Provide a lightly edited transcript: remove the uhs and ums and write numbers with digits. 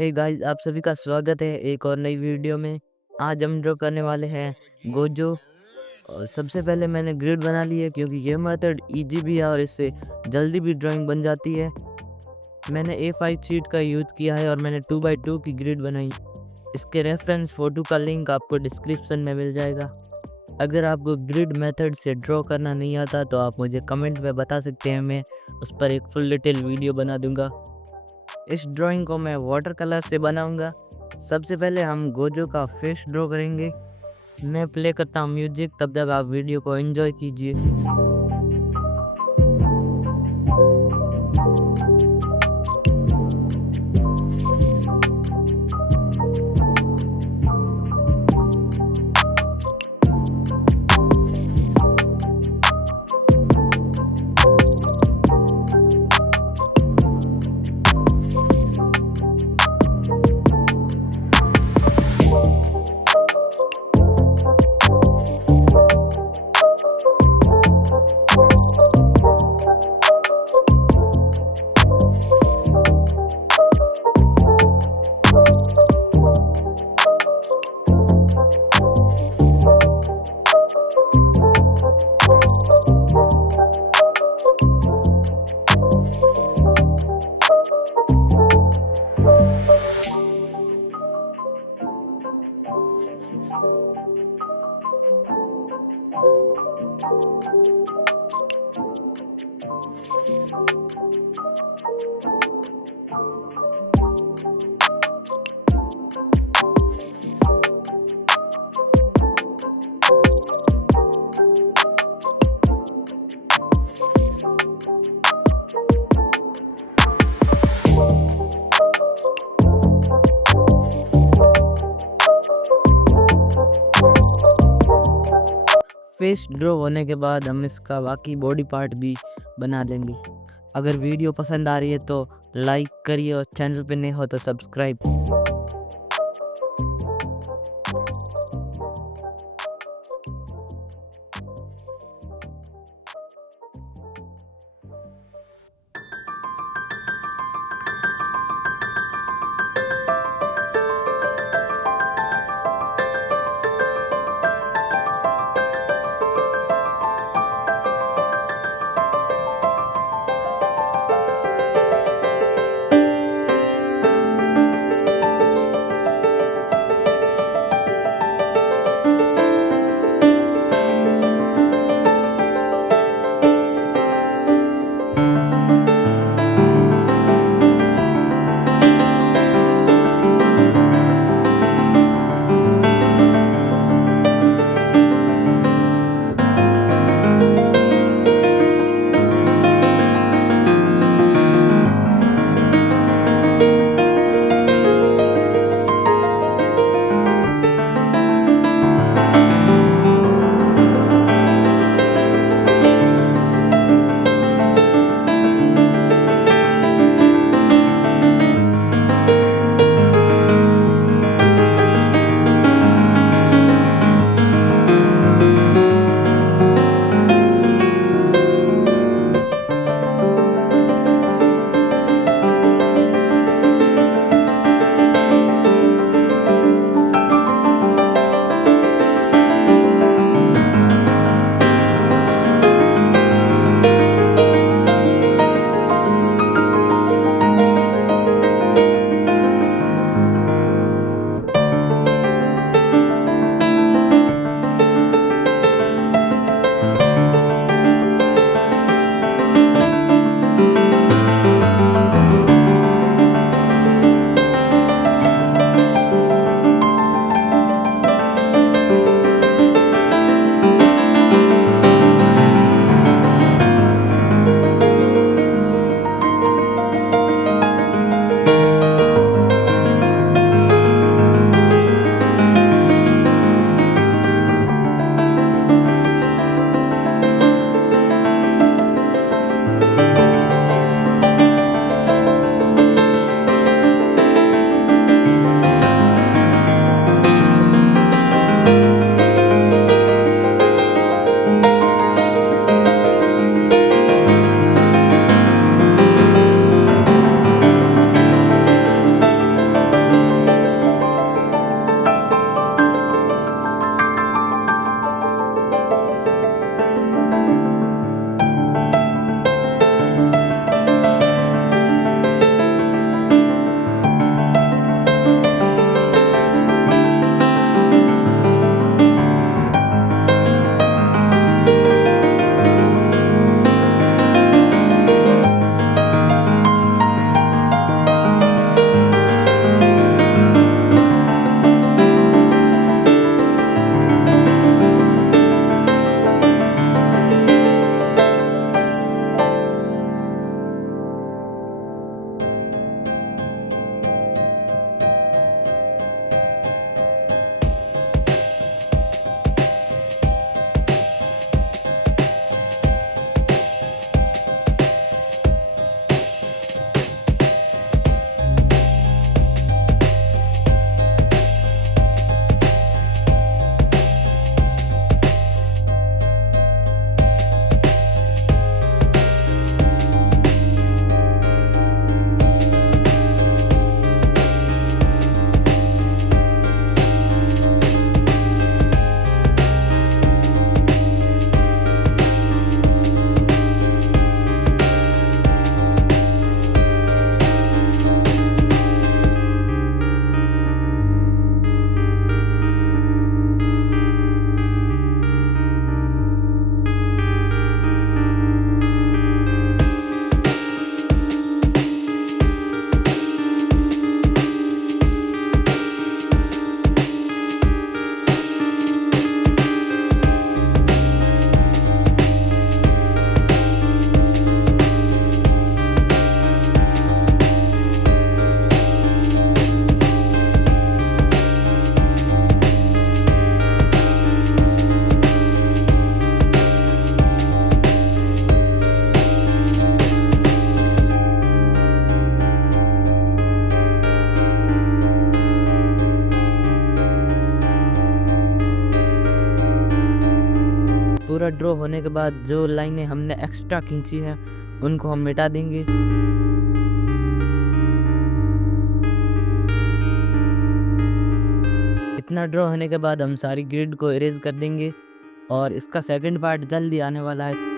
Hey guys, आप सभी का स्वागत है एक और नई वीडियो में। आज हम ड्रॉ करने वाले हैं गोजो। और सबसे पहले मैंने ग्रिड बना ली है क्योंकि ये मेथड इजी भी है और इससे जल्दी भी ड्राइंग बन जाती है। मैंने A5 शीट का यूज़ किया है और मैंने 2x2 की ग्रिड बनाई। इसके रेफरेंस फ़ोटो का लिंक आपको डिस्क्रिप्शन में मिल जाएगा। अगर आपको ग्रिड मेथड से ड्रॉ करना नहीं आता तो आप मुझे कमेंट में बता सकते हैं, मैं उस पर एक फुल डिटेल वीडियो बना दूंगा। इस ड्राइंग को मैं वाटर कलर से बनाऊंगा। सबसे पहले हम गोजो का फेस ड्रॉ करेंगे। मैं प्ले करता हूँ म्यूजिक, तब तक आप वीडियो को एंजॉय कीजिए। फेस ड्रॉ होने के बाद हम इसका बाकी बॉडी पार्ट भी बना देंगे। अगर वीडियो पसंद आ रही है तो लाइक करिए और चैनल पे नए हो तो सब्सक्राइब। पूरा ड्रॉ होने के बाद जो लाइनें हमने एक्स्ट्रा खींची हैं उनको हम मिटा देंगे। इतना ड्रॉ होने के बाद हम सारी ग्रिड को इरेज कर देंगे और इसका सेकंड पार्ट जल्दी आने वाला है।